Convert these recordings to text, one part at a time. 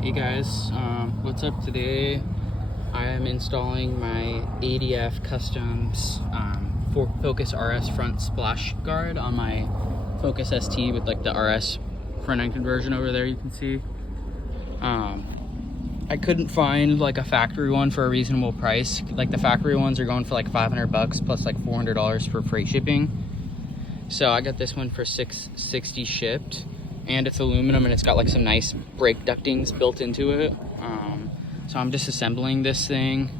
Hey guys, what's up today? I am installing my ADF Customs Focus RS front splash guard on my Focus ST with like the RS front end conversion over there, you can see. I couldn't find like a factory one for a reasonable price. Like the factory ones are going for like $500 plus like $400 for freight shipping. So I got this one for $660 shipped, and it's aluminum and it's got like some nice brake ductings built into it. So I'm disassembling this thing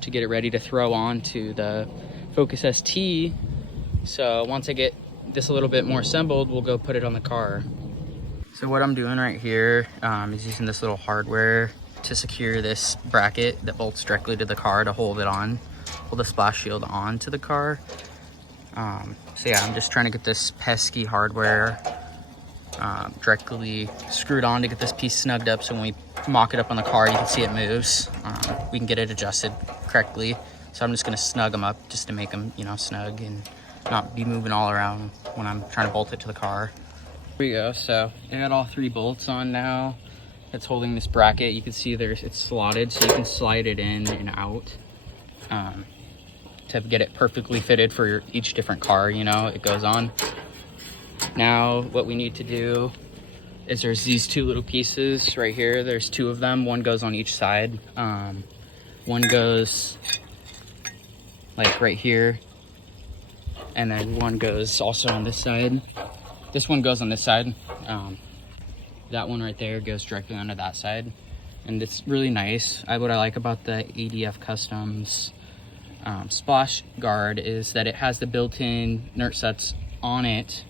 to get it ready to throw on to the Focus ST. So once I get this a little bit more assembled, we'll go put it on the car. So what I'm doing right here is using this little hardware to secure this bracket that bolts directly to the car to hold the splash shield on to the car. So yeah, I'm just trying to get this pesky hardware directly screwed on to get this piece snugged up, so when we mock it up on the car, you can see it moves. We can get it adjusted correctly. So I'm just gonna snug them up just to make them, snug and not be moving all around when I'm trying to bolt it to the car. Here we go. So I got all 3 bolts on now. It's holding this bracket. You can see it's slotted, so you can slide it in and out to get it perfectly fitted for each different car, it goes on. Now what we need to do is there's these 2 little pieces right here. There's 2 of them. One goes on each side. One goes like right here, and then one goes also on this side. This one goes on this side. That one right there goes directly onto that side, and it's really nice. What I like about the ADF Customs splash guard is that it has the built-in nut on it,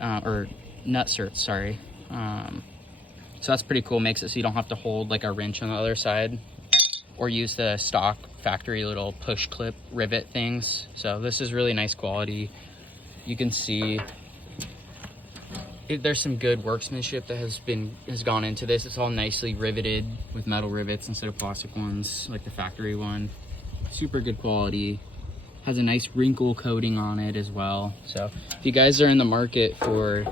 or nut certs, sorry. So that's pretty cool. Makes it so you don't have to hold like a wrench on the other side or use the stock factory little push clip rivet things. So this is really nice quality. You can see there's some good workmanship that has gone into this. It's all nicely riveted with metal rivets instead of plastic ones like the factory one. Super good quality. Has a nice wrinkle coating on it as well. So if you guys are in the market for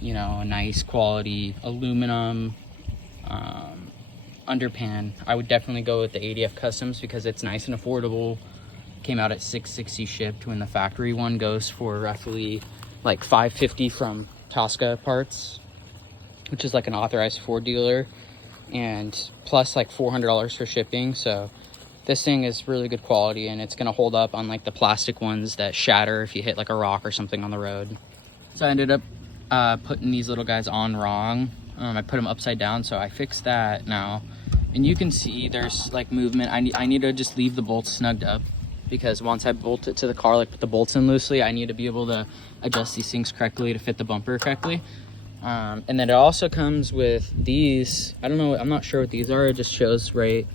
a nice quality aluminum underpan, I would definitely go with the ADF Customs because it's nice and affordable. Came out at $660 shipped, when the factory one goes for roughly like $550 from Tosca Parts, which is like an authorized Ford dealer, and plus like $400 for shipping. So this thing is really good quality, and it's gonna hold up on like the plastic ones that shatter if you hit like a rock or something on the road. So I ended up putting these little guys on wrong. I put them upside down, so I fixed that now. And you can see there's like movement. I need to just leave the bolts snugged up, because once I bolt it to the car, like put the bolts in loosely, I need to be able to adjust these things correctly to fit the bumper correctly. And then it also comes with these, I'm not sure what these are. It just shows right,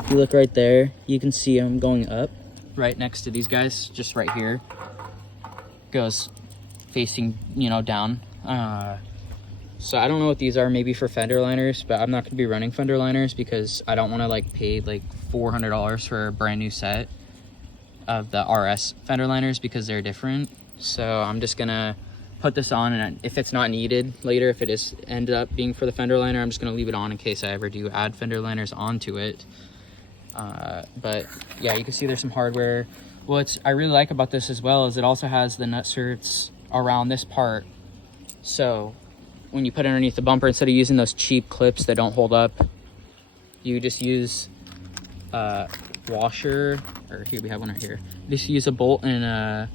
if you look right there, you can see them going up right next to these guys, just right here. Goes facing, down. So I don't know what these are, maybe for fender liners, but I'm not gonna be running fender liners because I don't wanna like pay like $400 for a brand new set of the RS fender liners because they're different. So I'm just gonna put this on, and if it's not needed later, if it is ended up being for the fender liner, I'm just gonna leave it on in case I ever do add fender liners onto it. But yeah, you can see there's some hardware. What I really like about this as well is it also has the nut certs around this part. So when you put it underneath the bumper, instead of using those cheap clips that don't hold up, you just use washer, or here we have one right here. Just use a bolt and a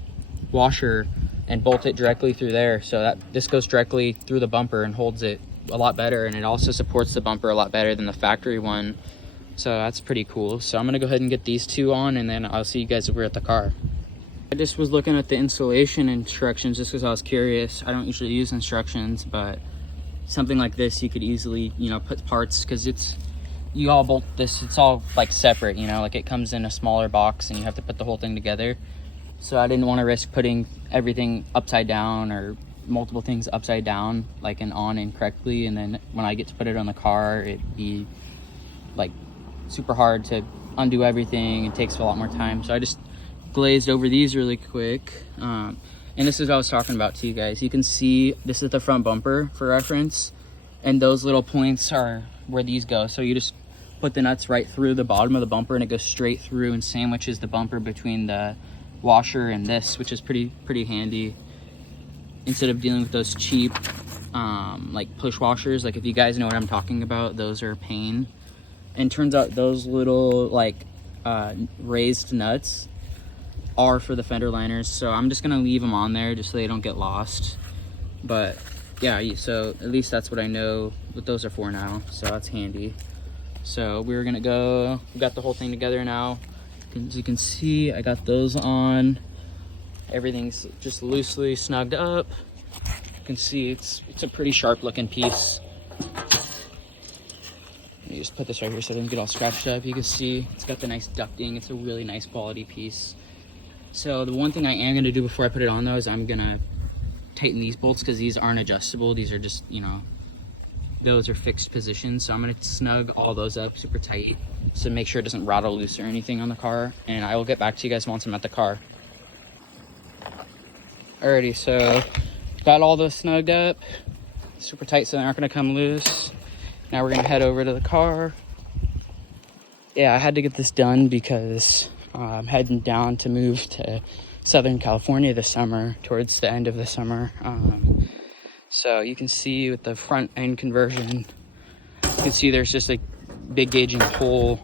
washer and bolt it directly through there, so that this goes directly through the bumper and holds it a lot better, and it also supports the bumper a lot better than the factory one. So that's pretty cool. So I'm gonna go ahead and get these 2 on, and then I'll see you guys over at the car. I just was looking at the installation instructions just because I was curious. I don't usually use instructions, but something like this you could easily put parts, because you all bolt this, it's all like separate, like it comes in a smaller box and you have to put the whole thing together. So I didn't want to risk putting everything upside down or multiple things upside down, like and on incorrectly, and then when I get to put it on the car, it'd be like super hard to undo everything. It takes a lot more time. So I just glazed over these really quick. And this is what I was talking about to you guys. You can see this is the front bumper for reference. And those little points are where these go. So you just put the nuts right through the bottom of the bumper, and it goes straight through and sandwiches the bumper between the washer and this, which is pretty handy, instead of dealing with those cheap like push washers. Like, if you guys know what I'm talking about, those are a pain. And turns out those little like raised nuts are for the fender liners, so I'm just gonna leave them on there just so they don't get lost. But yeah, so at least that's what I know what those are for now, so that's handy. So we're gonna go, we got the whole thing together now. As you can see, I got those on. Everything's just loosely snugged up. You can see it's a pretty sharp looking piece. Let me just put this right here so it doesn't get all scratched up. You can see it's got the nice ducting. It's a really nice quality piece. So the one thing I am gonna do before I put it on though is I'm gonna tighten these bolts, because these aren't adjustable. These are just, you know, those are fixed positions. So I'm gonna snug all those up super tight so make sure it doesn't rattle loose or anything on the car. And I will get back to you guys once I'm at the car. Alrighty, so got all those snugged up, super tight so they aren't gonna come loose. Now we're gonna head over to the car. Yeah, I had to get this done because I'm heading down to move to Southern California this summer, towards the end of the summer. So you can see with the front end conversion, you can see there's just a big gauging hole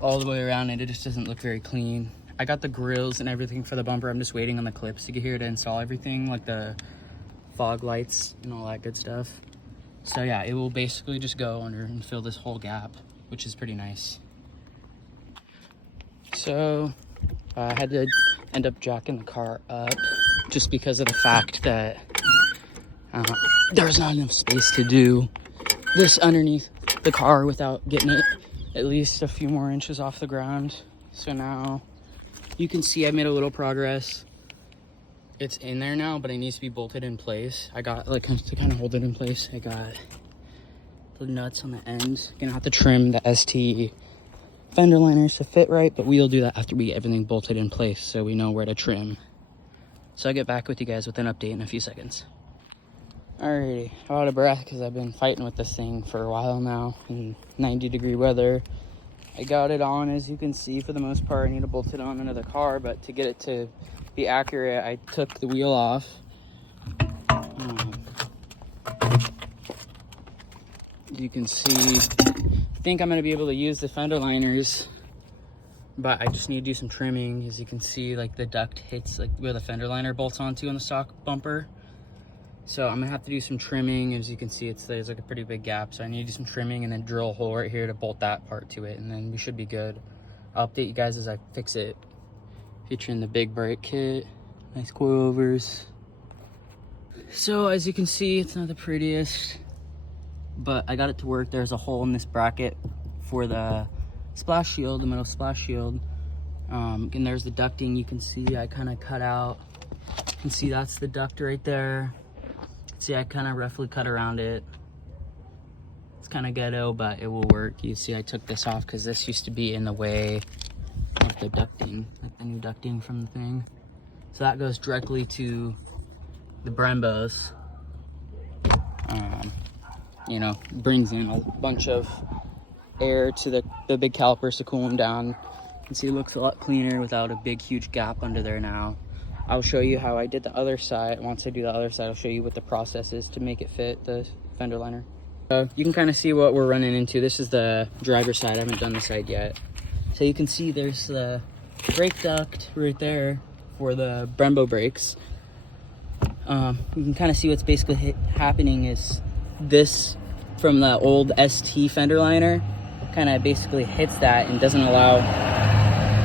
all the way around it. It just doesn't look very clean. I got the grills and everything for the bumper. I'm just waiting on the clips to get here to install everything, like the fog lights and all that good stuff. So yeah, it will basically just go under and fill this whole gap, which is pretty nice. So I had to end up jacking the car up just because of the fact that there's not enough space to do this underneath the car without getting it at least a few more inches off the ground. So now you can see I made a little progress. It's in there now, but it needs to be bolted in place. I got, like, to kind of hold it in place, I got the nuts on the ends. Gonna have to trim the ST fender liners to fit right, but we'll do that after we get everything bolted in place so we know where to trim. So I'll get back with you guys with an update in a few seconds. Alrighty, I'm out of breath because I've been fighting with this thing for a while now in 90-degree weather. I got it on, as you can see, for the most part. I need to bolt it on into the car, but to get it to be accurate, I took the wheel off. You can see, I think I'm going to be able to use the fender liners, but I just need to do some trimming. As you can see, like, the duct hits like where the fender liner bolts onto on the stock bumper. So I'm gonna have to do some trimming. As you can see, there's like a pretty big gap, so I need to do some trimming and then drill a hole right here to bolt that part to it, and then we should be good. I'll update you guys as I fix it. Featuring the big brake kit, nice coilovers. So as you can see, it's not the prettiest, but I got it to work. There's a hole in this bracket for the splash shield, the metal splash shield. And there's the ducting. You can see I kind of cut out. You can see that's the duct right there. See, I kind of roughly cut around it. It's kind of ghetto, but it will work. You see, I took this off because this used to be in the way of the ducting, like the new ducting from the thing. So that goes directly to the Brembos. You know, brings in a bunch of air to the big calipers to cool them down. You can see it looks a lot cleaner without a big, huge gap under there now. I'll show you how I did the other side. Once I do the other side, I'll show you what the process is to make it fit the fender liner. So you can kind of see what we're running into. This is the driver's side. I haven't done the side yet. So you can see there's the brake duct right there for the Brembo brakes. You can kind of see what's basically happening is this from the old ST fender liner kind of basically hits that and doesn't allow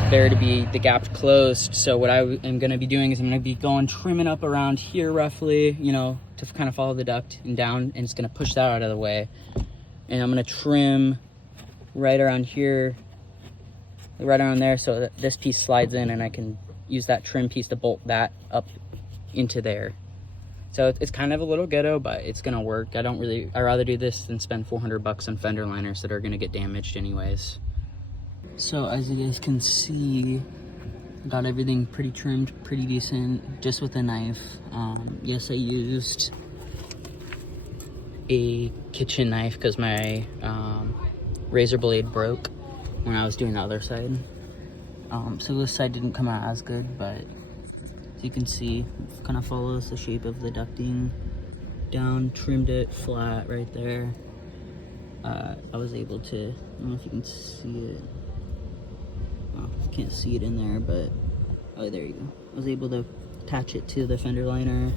there to be the gap closed. So what I am going to be doing is I'm going to be going trimming up around here roughly, you know, to kind of follow the duct and down, and it's going to push that out of the way. And I'm going to trim right around here, right around there, so that this piece slides in and I can use that trim piece to bolt that up into there. So it's kind of a little ghetto, but it's going to work. I'd rather do this than spend $400 on fender liners that are going to get damaged anyways. So as you guys can see, got everything pretty trimmed, pretty decent, just with a knife. Yes, I used a kitchen knife because my razor blade broke when I was doing the other side. So this side didn't come out as good, but as you can see, it kind of follows the shape of the ducting down, trimmed it flat right there. I was able to, I don't know if you can see it. Well, can't see it in there, but oh, there you go. I was able to attach it to the fender liner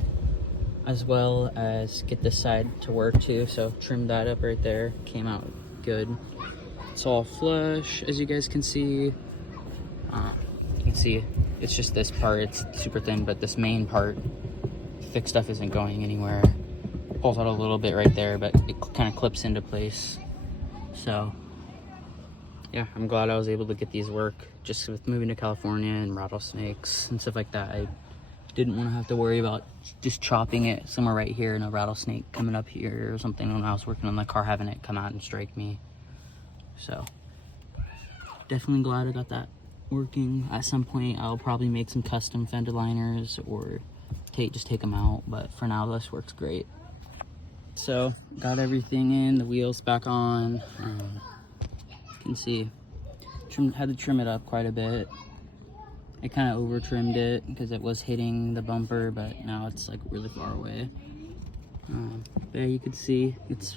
as well as get this side to work too. So trimmed that up right there, came out good. It's all flush, as you guys can see. You can see it's just this part, it's super thin, but this main part, thick stuff isn't going anywhere. Pulls out a little bit right there, but it kind of clips into place. So yeah, I'm glad I was able to get these work. Just with moving to California and rattlesnakes and stuff like that, I didn't want to have to worry about just chopping it somewhere right here and a rattlesnake coming up here or something when I was working on the car, having it come out and strike me. So definitely glad I got that working. At some point I'll probably make some custom fender liners or just take them out, but for now this works great. So got everything in, the wheels back on. You can see had to trim it up quite a bit. I kind of over trimmed it because it was hitting the bumper, but now it's like really far away. There you can see it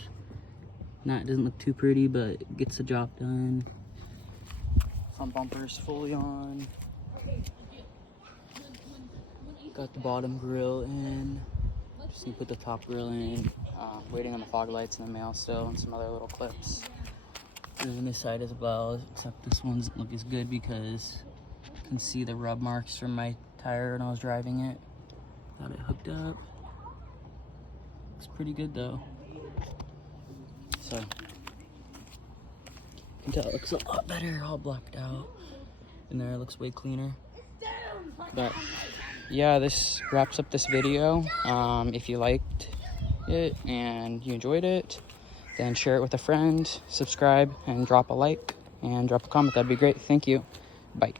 doesn't look too pretty, but it gets the job done. Front bumper's fully on. Got the bottom grill in. Just need to put the top grill in. Waiting on the fog lights in the mail still, and some other little clips. Doing this side as well, except this one doesn't look as good because you can see the rub marks from my tire when I was driving it. Got it hooked up. Looks pretty good though. So you can tell it looks a lot better, all blacked out. In there it looks way cleaner. But yeah, this wraps up this video. If you liked it and you enjoyed it, then share it with a friend, subscribe, and drop a like and drop a comment. That'd be great. Thank you. Bye.